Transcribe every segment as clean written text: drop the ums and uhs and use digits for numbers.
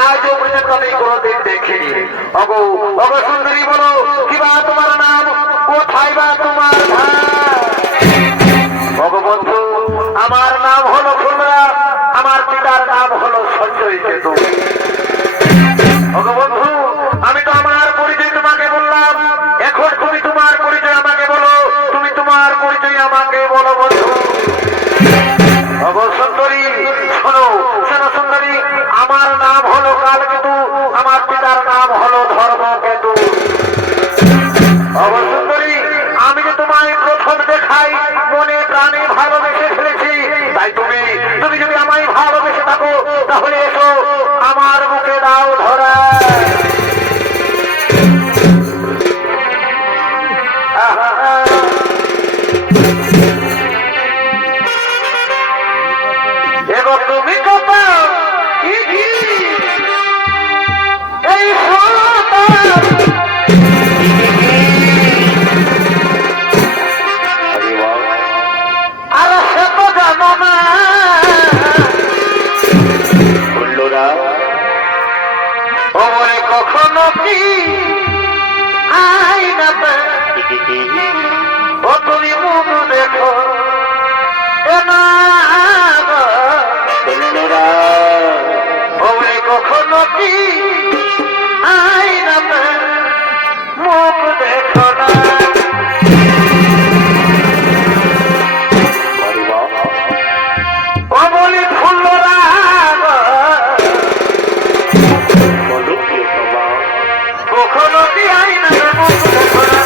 আজও পর্যন্ত আমি কোনোদিন দেখিনি। অগো অগো সুন্দরী বলো কিবা তোমার নাম, কোথায় বা তোমার ধাম? অগো বন্ধু আমার নাম হলো ফুলরা, আমার পিতার নাম হলো সঞ্জয় সেতু। অগো বন্ধু আমি তো আমার পরিচয় তোমাকে বললাম, এখন তুমি তোমার পরিচয় আমাকে বলো, তুমি তোমার পরিচয় আমাকে বলো বন্ধু। অগো সুন্দরী শোনো শোনো সুন্দরী, আমার নাম হলো কালকেতু, আমার পিতার নাম হলো ধর্মকেতু। অগো সুন্দরী আমি যে তোমায় প্রথম দেখাই মনে প্রাণে ভালোবেসে ফেলেছি, তাই তুমি তুমি যদি আমায় ভালোবেসে থাকো তাহলে এসো আমার বুকে দাও ধরা। এগো তুমি কত এই আর সে তো জানো না বললোরা ওরে কখনো কি আই না ও তুমি মুখ দেখো না বললোরা ওরে কখনো কি আই না মুখ দেখো না। অমলি ফুলরা কখনো কি আই না মুখ দেখো না।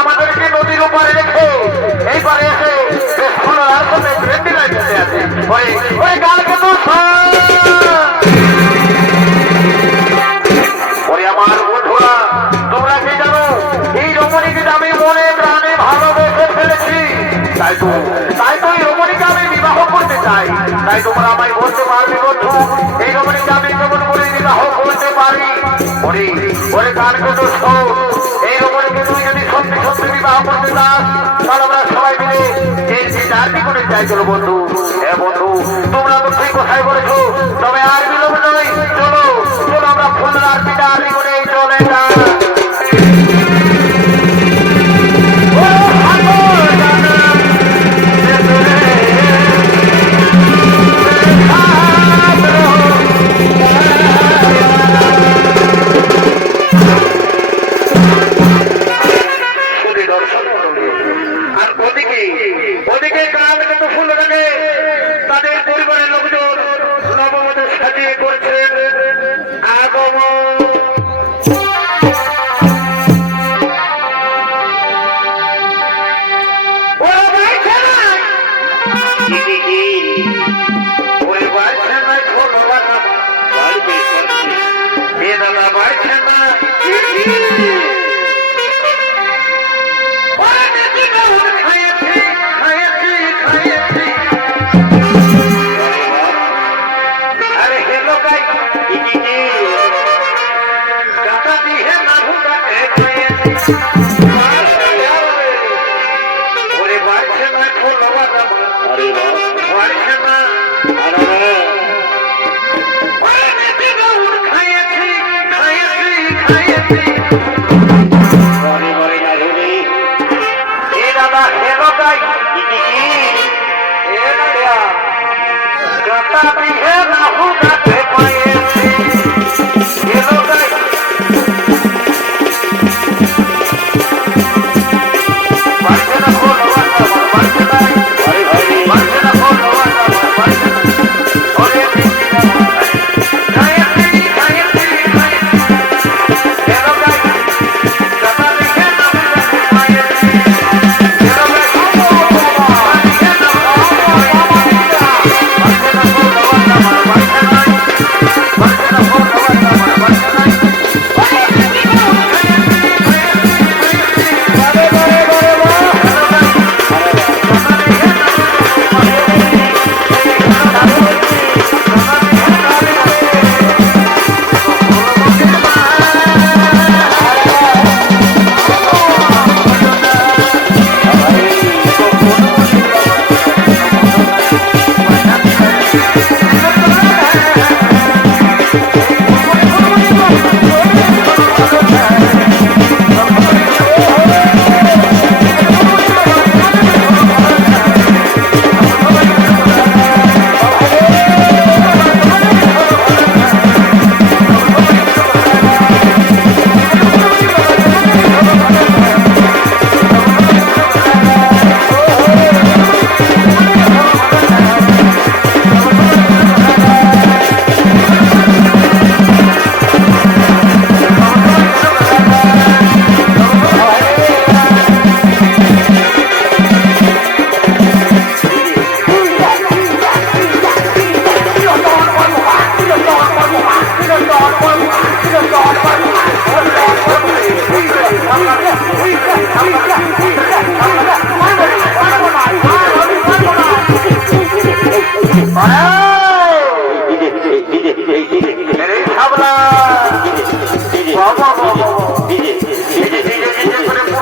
আমাদেরকে নদীর উপরে রেখে এইবারে এসে ফুলার সাথে ট্রেন্ডিংয়ে বসে আছে। ওই কালকে তো ওরে আমার বন্ধুরা তোমরা কি জানো এই রমণীকে আমি মনে প্রাণে ভালোবেসে ফেলেছি, তাই তো এই রমণীকে আমি বিবাহ করতে চাই। তাই তোমরা আমায় বলতে পারবে বন্ধু এই রমণীকে আমি কেমন করে বিবাহ করতে পারি? ওরে ওরে কালকে তো এই রমণীকে তুই যদি সত্যি সত্যি বিবাহ করতে চাস তাহলে আমরা সবাই মিলে এই চারটি করে চাই। চলো বন্ধু, হ্যাঁ বন্ধু তোমরা তো ঠিক কথাই বলেছো, তবে আর বিলম্ব নয়, চলো চলো আমরা ফুলরার পিতা আদি করে চলে যাই। ওদিকে কালকেতু ফুলরাকে তাদের পরিবারের লোকজন নবমদের সাজিয়ে করছেন আগমন।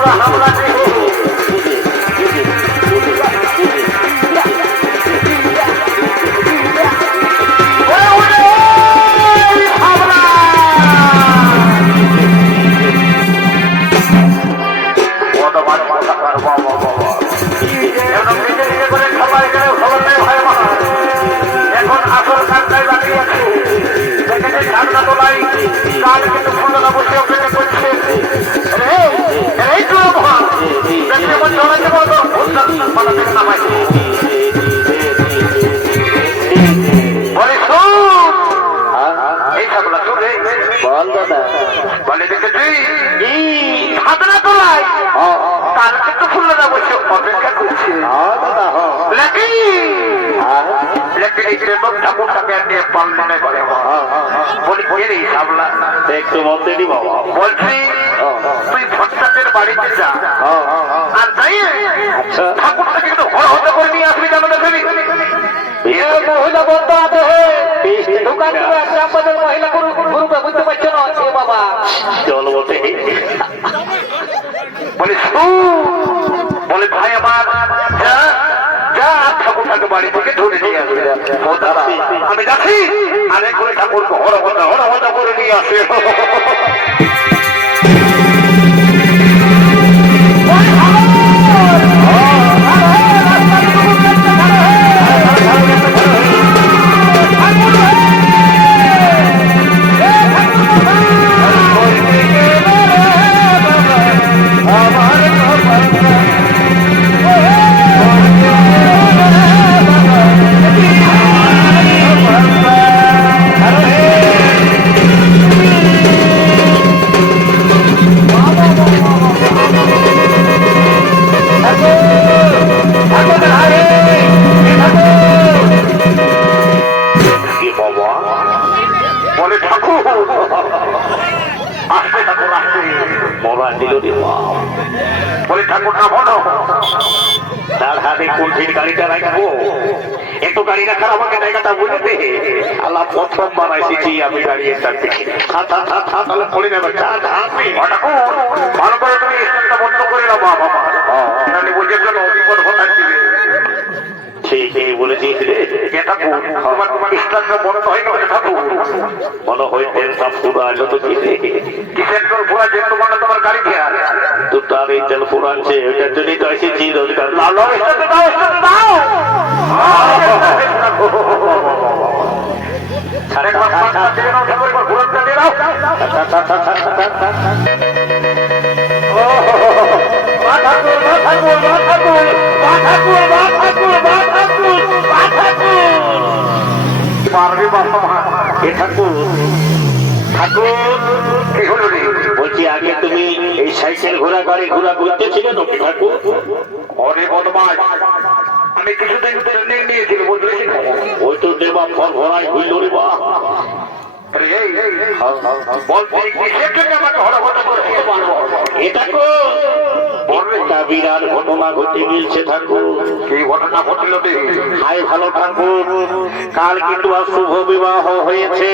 তোমরা হামলা দেখো এখন আসল কাজটাই বাকি আছে ঝাড়না তোলাই কাজ কিন্তু ফুলনা বসে অপেক্ষা করছে এইটু চড়াইতে বলতো মাথা থেকে নামাই বলে শুন এই সাবলা শুনে বল দাদা বলে দেখেছি ঝাড়না তোলাই কাল কিন্তু ফুলনা বসে অপেক্ষা করছে लेकिन इतने लोग ठाकुर के पालने করে বলি বলি সাবলা একটু বলতে দি বাবা বলছি তুই ভট্টাচার্যের বাড়িতে যা আর যাই ঠাকুরটা কিন্তু ঘর হতে করে নিয়ে আসবি জানো না ফেলি ये মহিলা বলতে আছে দোকান থেকে একটা আমাদের মহিলা গুরুকে বুঝতে পারছো না এ বাবা চলো বলতে বলি বলে ভাই আমার যা ঠাকুরটাকে বাড়ি থেকে ধরে নিয়ে আসবে আমি যাচ্ছি আরে করে ঠাকুরকে হরহতা করে নিয়ে আসে বলে ঠাকুর না বলো তার হাতে কুলফির গাড়িটা রাখবো এত গাড়ি রাখার আমাকে জায়গাটা বলে দে আল্লাহ প্রথম বানাইছি আমি দাঁড়িয়ে থাকবে তাহলে পড়ে যাবে ভালো করে তুমি স্টেশনটা বন্ধ করে নাও বাবা তাহলে বুঝে গেল বিপদ ঘটাই দিবে সেই বলেছি তোমার স্টেশনটা বন্ধ হয় না মনে হয় তেল সব পুরা আলো তো কিসের তোর পুরা যে তোমার তোমার গাড়ি খেয়া তো তার এই তেল পুরা আছে ওইটার জন্যই তো এসেছি রোজগার লালো স্টেশনে দাও স্টেশনে দাও সাড়ে পাঁচ থেকে নাও ঠাকুর এবার ঘুরতে দিয়ে দাও পারবি বাবা এ ঠাকুর ঠাকুর কি হলো রে বলছি আগে তুমি এই সাইকেল ঘোড়া গাড়ি ঘোড়া ঘুরতেছিলে নাকি ঠাকুর অনেক বদমাশ আমি কিছুদিন ট্রেনিং নিয়েছিল বুঝলেছি ওই তো দেবা ফল ভরাই ঘুরল রে বা বিরাট ঘটনা ঘটে গিয়েছে ঠাকুর এই ঘটনা ঘটল হাই ভালো ঠাকুর কাল কিন্তু শুভ বিবাহ হয়েছে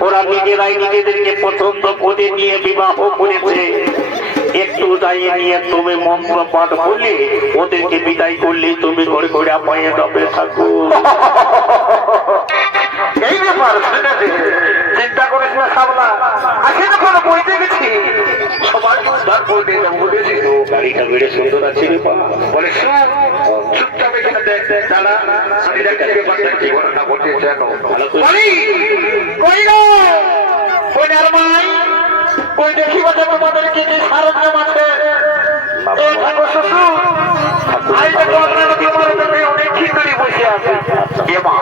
ওরা নিজেরাই নিজেদেরকে পছন্দ করে নিয়ে বিবাহ করেছে একটু দাঁড়িয়ে নিয়ে তুমি মন্ত্র পাঠ বললে ওদেরকে বিদায় করলে তুমি ঘরে ঘরে পাইয়ে যাবে ঠাকুর এই ব্যাপার চিন্তা করিস না সামলা আসে যখন বইতে গেছি সবাই উদ্ধার করে দিয়ে যাবো বলেছি গাড়িটা বেড়ে সুন্দর আছে বলে চুপচাপ এখানে দেখ দেখ দাঁড়া আমি দেখছি ব্যাপারটা কি ঘটনা ঘটে জানো কই গো কই আর মাই কই দেখি বাজে তোমাদের কি কি সারঞ্জাম আছে এই ঠাকুর শ্বশুর আই দেখো আপনারা তোমার উপরে অনেক খিচুড়ি বসে আছে এ মা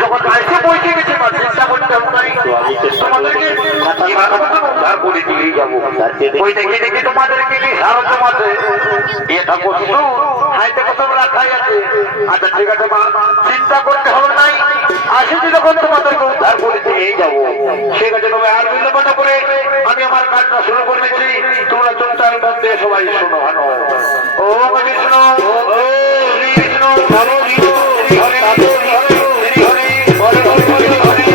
যখন আইসে বসে গেছে মা চিন্তা করতে হবে তোমাদেরকে উদ্ধার করে দিয়ে যাবো ওই দেখি দেখি তোমাদেরকে কি সারঞ্জাম আছে এ ঠাকুর শ্বশুর হাই দেখো তোমরা খাই আছে আচ্ছা ঠিক আছে মা চিন্তা করতে হবে নাই আসেছি যখন তোমাদেরকে উদ্ধার করে দিয়ে যাবো ঠিক আছে তবে আর বিলম্বটা করে আমি আমার কাজটা শুরু করেছি তোমরা চুপচাপ মধ্যে সবাই শোনো হানো ও বিষ্ণু ও বিষ্ণু হরে বিষ্ণু হরে হরে হরে হরে হরে হরে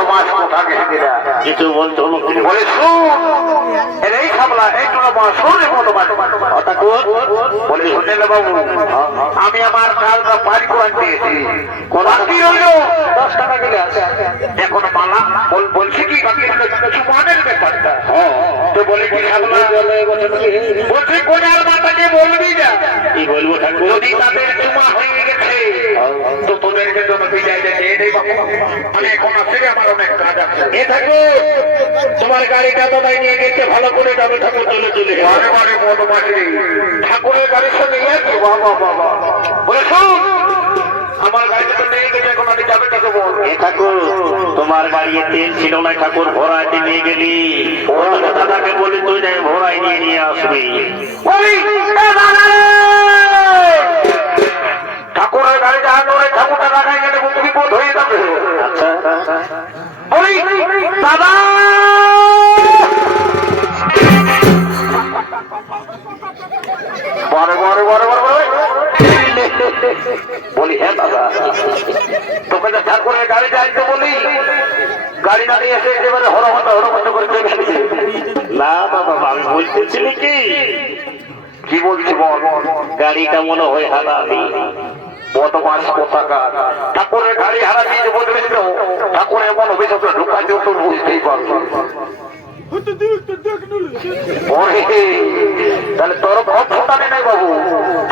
বদমাস কোথা গেছে দিলা কিছু বলতো বলে শুন এই খাবলা এই তোরা মা শুনে বদমাস বলে শুনে না বাবু আমি আমার কালটা পারি কোরআন দিয়েছি কোরআন কি হইলো 10 টাকা গেলে এখন মালা বলছি কি বাকি চুমানের ব্যাপারটা তো বলে কি খাবলা বলছি কোনার মাতাকে বলবি না কি বলবো ঠাকুর যদি তাদের চুমা হয়ে গেছে তো তোদেরকে জন্য বিদায় দেয় এই বাবু মানে এখন আছে আমার অনেক কাজ আছে এ ঠাকুর তোমার গাড়িটা তো তাই নিয়ে গেছে ভালো করে যাবে ঠাকুর চলে চলে বারে বারে বদমাশি ঠাকুরের গাড়ির সঙ্গে গেছে বাবা বাবা বলে শুন আমার গাড়িতে তো নিয়ে গেছে এখন আমি যাবে কাকে বল এ ঠাকুর তোমার গাড়িতে তেল ছিল না ঠাকুর ভরাইতে নিয়ে গেলি দাদাকে বলি তুই যাই ভরাই নিয়ে আসবি ঠাকুরের গাড়ি যাওয়ার পরে ঠাকুরটা লাগাই গেলে বিপদ হয়ে যাবে আচ্ছা বলি দাদা বড় বড় বড় বড় বলি হ্যাঁ দাদা তোকে যে ঠাকুরের গাড়ি যাইতে বলি গাড়ি না নিয়ে এসে একেবারে হরমন্দ করে চলে গেছে না বাবা আমি বলতেছিলি কি বলছি বল গাড়িটা মনে হয় হারাবি বদমাস কোথাকার ঠাকুরের গাড়ি হারা দিয়ে বদলেছ ঠাকুর এমন অভিযোগ ঢুকাতেও তোর বুঝতেই পারবো তাহলে তোর ভোটানে নাই বাবু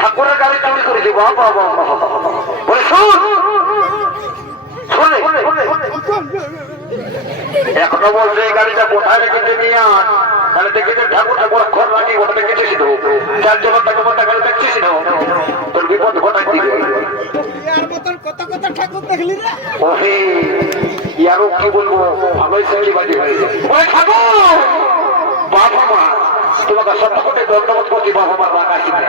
ঠাকুরের গাড়ি চুরি করেছি বাবা বলে শুন এখনো বলছে এই গাড়িটা কোথায় রেখেছে নিয়ে আন তাহলে দেখেছে ঠাকুর ঠাকুর ঘর রাখি ওটা দেখেছিস তো 4 জন টাকা গাড়ি দেখছিস না তোর বিপদ ঘটাই দিবে ওহে ইয়ারও কি বলবো ভালোই সেটি বাজি হয়েছে ওই ঠাকুর বাবা মা তোমাকে সত্য করে দণ্ডবোধ করছি বাবা মা রাগ আসি না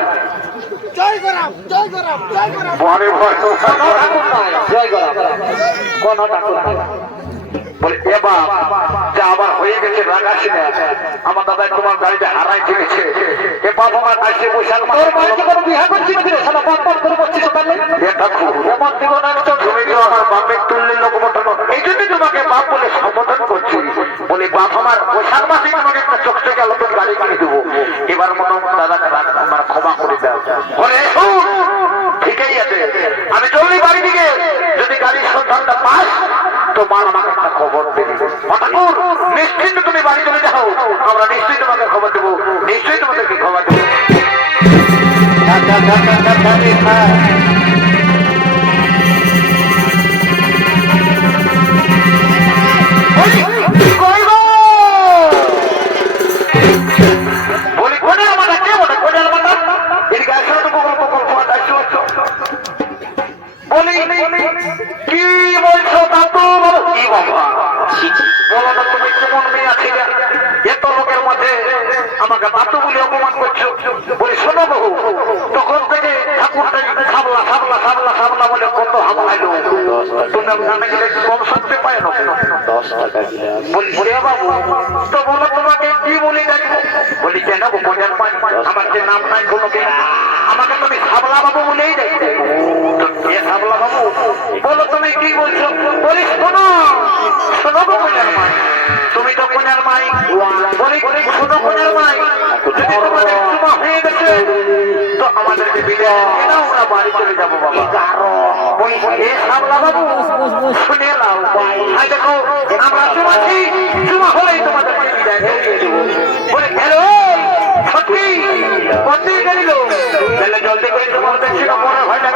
বলে এবার যা আবার হয়ে গেছে রাগ আসি না আমার দাদাই তোমার গাড়িতে হারাই ফেলেছে এ বাবা মা আসছে বৈশাখ বিহা করছি আমার বাপের তুললে লোক মোটানো এই জন্য তোমাকে বাপ বলে সম্বোধন করছি বলে বাপ আমার বৈশাখ মাসে তোমাকে একটা চোখ থেকে আলোচন গাড়ি কিনে দেবো এবার মনে দাদাকে আমার ক্ষমা করে দাও বলে ঠিকই আছে আমি চললি বাড়ি দিকে যদি গাড়ির সন্ধানটা পাস তো মা আমাকে একটা খবর দেবে ঠাকুর নিশ্চিন্ত তুমি বাড়ি চলে যাও আমরা নিশ্চয়ই তোমাকে খবর দেবো নিশ্চয়ই তোমাদেরকে খবর দেবো বলি কোনে আমাদের কে বলে কোনে আমাদের এদিকে আসলে তো প্রকল্প বলি কি বলছো দাদু কি বাবা বলো না তুমি কেমন মেয়ে আছে এত লোকের মধ্যে আমাকে বাতু বলে অপমান করছো বলি শোনো বহু তখন থেকে ঠাকুরটাই সাবলা সাবলা সাবলা সাবলা বলে কত হামলাইলো তুমি ওখানে গেলে কম শুনতে পায় না 10 টাকা বলি বাবু তো বলো তোমাকে কি বলি দেখো বলি কেন বোঝার পাই আমার যে নাম নাই কোনো আমাকে তুমি সাবলা বাবু বলেই দেখবে সাবলা বাবু বলো তুমি কি বলছো বলি শোনো শোনো গো কোনার মাই তুমি তো কোনার মাই বলি শোনো কোনার মাই যদি তোমাদের চুমা হয়ে গেছে তো আমাদেরকে বিদায় ওরা বাড়ি চলে যাবো বাবা বলি এ সাবলা বাবু শুনে নাও দেখো আমরা চুমাছি চুমা হলেই তোমাদেরকে বিদায় দিয়ে দেবো বলে হ্যালো সত্যি মন্দির গেল তাহলে জলদি করে তোমার দেখছি না মনে হয় না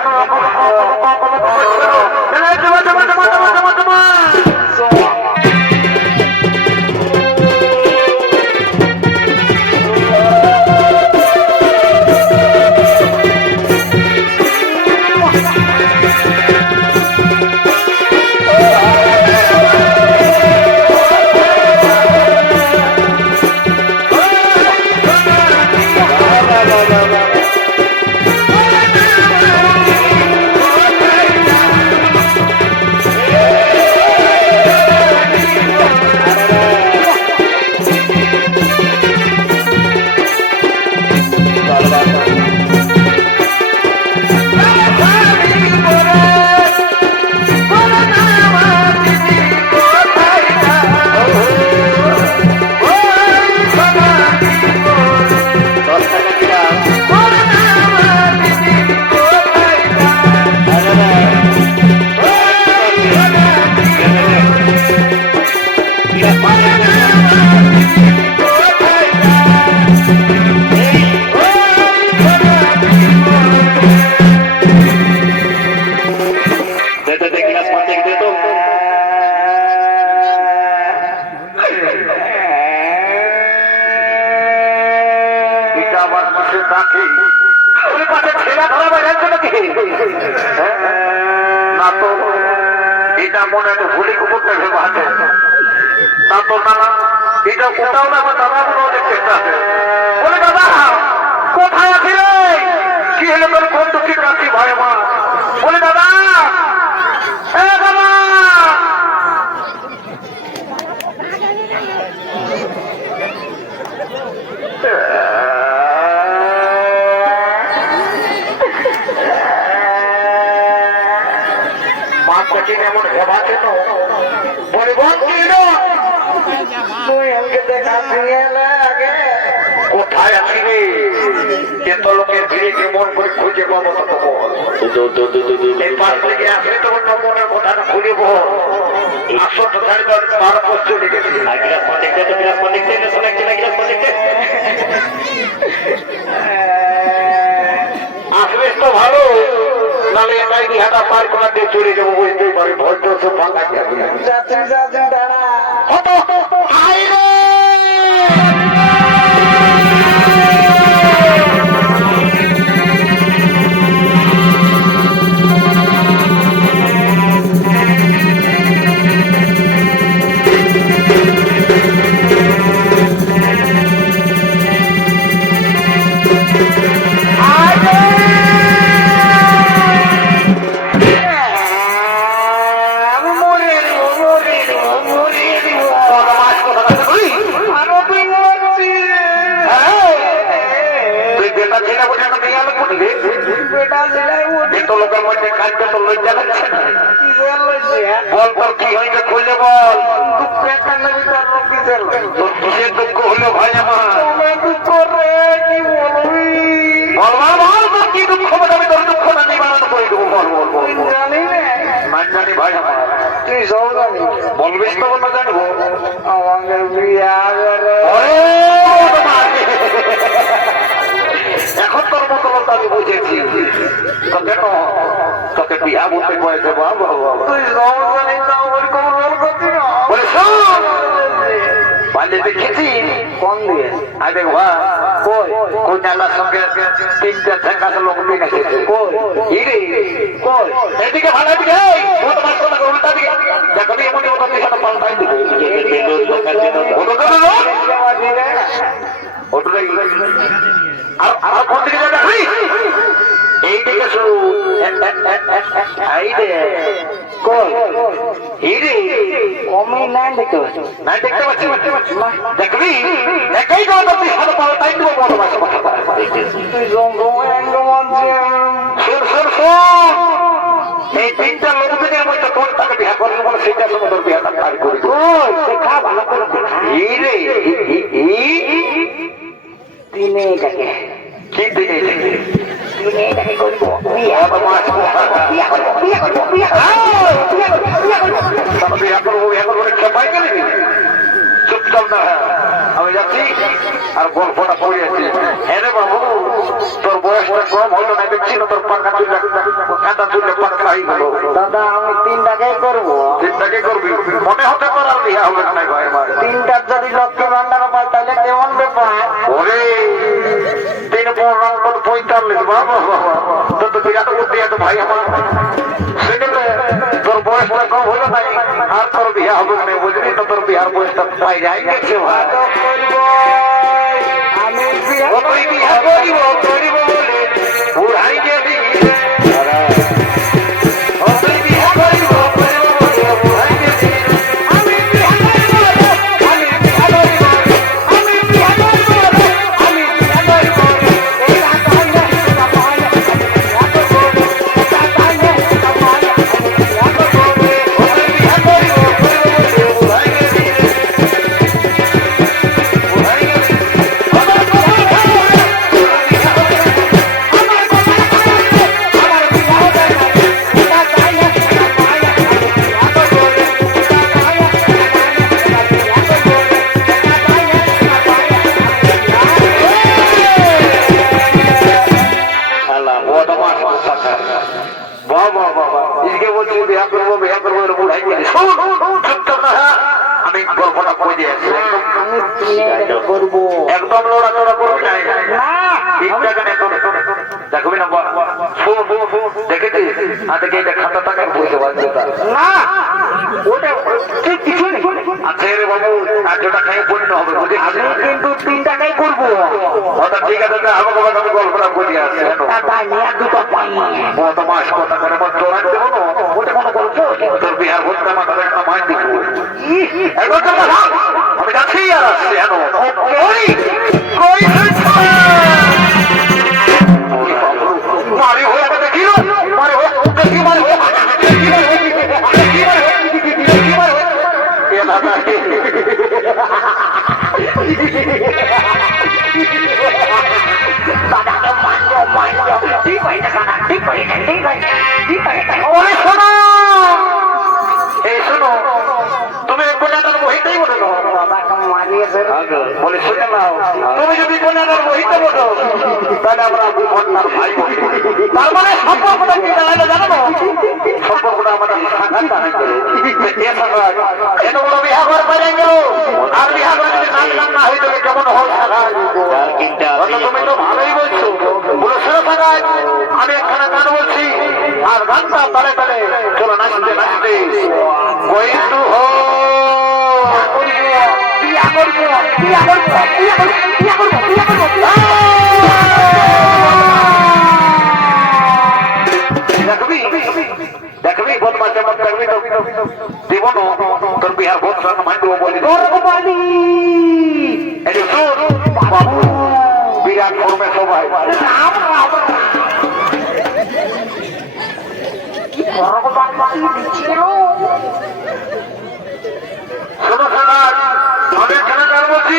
এটা মনে তো ভুলি কুকুরটা ভেবে আছে না তো না এটা ওটাও না আমার দাদা মনে অনেক চেষ্টা আছে বলে দাদা কোথায় আছিলে কি হলো তোর বন্ধু কি কাছি ভাই আমার বলে দাদা এ দাদা মা কঠিন এমন ভেবা কেন বলে বল কি হলো তুই আমাকে দেখা দিয়ে আগে কোথায় আছি রে এত লোকের ভিড়ে কেমন করে খুঁজে পাবো তো বল এই পাশ থেকে আসলে তখন মনের কথাটা খুলে বল আসল তো ছাড়ি তো 12 বছর চলে গেছে আসলে তো ভালো নালে এটাই দিহাটা পার করা দিয়ে চলে যাবো বুঝতেই পারি ভয় তো সব ফাঁকা যাবে দাঁড়া লোকের মধ্যে কাজটা তো লজ্জা লাগছে না বল তোর কি হয়েছে খুলে বল তোর কিসের দুঃখ হলো ভাই আমার দুঃখ রে কি বলবি বল বল বল তোর কি দুঃখ বলে আমি তোর দুঃখ না নিবারণ করে দেবো বল বল বল জানি না জানি ভাই আমার তুই সব জানি বলবিস তো না জানবো আমাকে বিয়া এখন তোর মতো আমি বুঝেছি তোকে তোকে বিয়া বলতে বয়েছে বাবা বলে দেখেছি কোন দিয়ে আই দেখ কোন জানলার সঙ্গে 3টা ঠেকাতে লোক দিন এসেছে এদিকে ভালো দিকে তোমার কথা উল্টা দিকে দেখো এমন মতো সাথে পাল্টাই দিবে আর কোন দিকে যাবে এই দিকে শুরু এই দে কই হিরে কমে না দেখতে পাচ্ছি দেখবি একই কথা তুই সাথে পাল্টাই দিব বড় ভাষা কথা তুই এই 3টা লোকদের মধ্যে কোন তাকে বিয়া করবো বলে সেইটার সঙ্গে তোর বিয়াটা পার করি দেখা ভালো করে হিরে দিনে এটাকে কি দিনে এটাকে করবো বিয়া করবো খেপাই গেলি চুপচাপ না আমি যাচ্ছি আর গল্পটা পড়ে যাচ্ছি হ্যাঁ রে বাবু তোর বয়সটা কম হলো না দেখছি না তোর পাকা চুলে কাঁটা চুলে পাকা হয়ে গেল দাদা আমি 3টাকেই করবো 3টাকে করবি মনে হতে পারার বিয়া হবে না ভাই আমার 3টার যদি লক্ষ্মী ভান্ডার পাই তাহলে কেমন ব্যাপার ওরে 3 4 45 বাবা তোর তো বিরাট বুদ্ধি আছে ভাই আমার তোর বয়সটা কম হলো না আর তোর বিয়া হবে না বুঝলি তো তোর বিয়ার বয়সটা পাই যাই গেছে আমি বিয়া করিব বলে বুড়াই গেলি আমি গল্পটা কই দিয়েছি একদম লড়াচড়া করবি না দেখবি না দেখেছিস আজকে এটা খাতা টাকার বইতে পারছে না ওটা ঠিক কিছু নেই। আচ্ছা রে বাবু 100 টাকায় পূর্ণ হবে বুঝে আমি কিন্তু 3 টাকাই করবো। ওটা ঠিক আছে আমাকে আমি গল্পটা বলি আছে তাই নিয়ে আর দুটো পাই কত মাস কথা করে আমার চোরাক দেবো না ওটা কোনো গল্প তোর বিহার ভর্তি মাথা একটা মাইন দিব আমি যাচ্ছি আর আসছি হ্যাঁ মারি হয়ে দেখি মারি হয়ে দেখি মারি হয়ে দাদাকে মানবো মানবো ঠিক হয়ে না ঠিক হয়ে না ঠিক হয়ে ঠিক হয়ে ওরে শোনো এই শোনো তুমি কোনাটার বহিতেই বলে দাও বাবাকে মারিয়েছে বলে শুনে নাও তুমি যদি কোনাটার বহিতে বলো তাহলে আমরা ঘটনার ভাই বলি তার মানে সম্পর্কটা কি দাঁড়ালে জানো না সম্পর্কটা আমাদের সাক্ষাৎ আনে করে এত বড় বিহা ঘর বাইরে গেল আর বিহা ঘর যদি নাচ গান না হয়ে যাবে কেমন হোক তুমি তো ভালোই বলছো বলে শুনে থাকায় আমি একখানা গান বলছি আর গানটা তালে তালে চলো নাচতে নাচতে going to home বিয়া করবো বিয়া করবো বিয়া করবো বিয়া করবো বিয়া করবো দেখবি দেখবি বদমাস যেমন দেখবি তো দিব না তোর বিহার ভোট মাইন্ড বলি এই যে শোন বাবু বিরাট ফর্মে সবাই শোনো শোনা আমি এখানে গান বলছি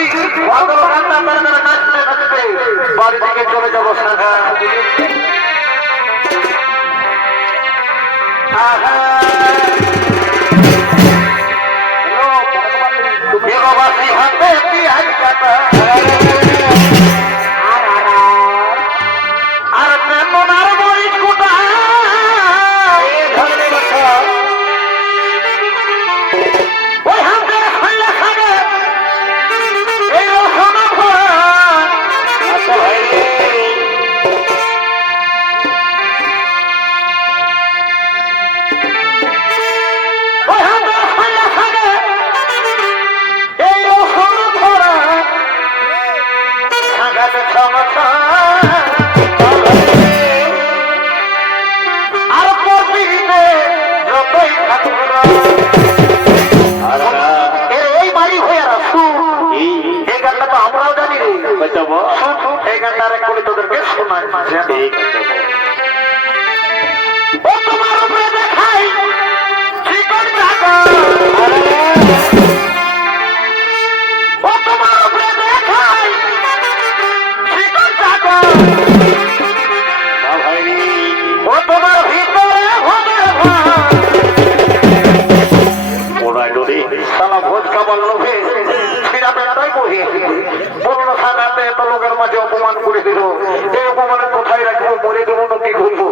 নাচতে নাচতে বাড়ি থেকে চলে যাবো শাখা বাসি হাতে পিয়াজ কাটা আর মেমনার বই কুটা ওই হাতে হইলে খাবে এই রসন ওই হাতে হইলে খাবে এই রসন খোরা সাগাতে সমথা আর পরদিনে যতই থাকুক এই বাড়ি হয়ে রাখু এই গানটা তো আমরাও জানি রে এই গানটা আরেক করে তোদেরকে শোনায় ও তোমার উপরে দেখাই চিকন জাগা ও তোমার উপরে দেখাই চিকন জাগা ও তোমার ভিতরে হবে সালা ভোজ খাবার লোভে ছিড়া বেড়াটাই বহে বললো সাজাতে এত লোকের মাঝে অপমান করে দিল এই অপমানের কোথায় রাখবো মরে দেবো না কি করবো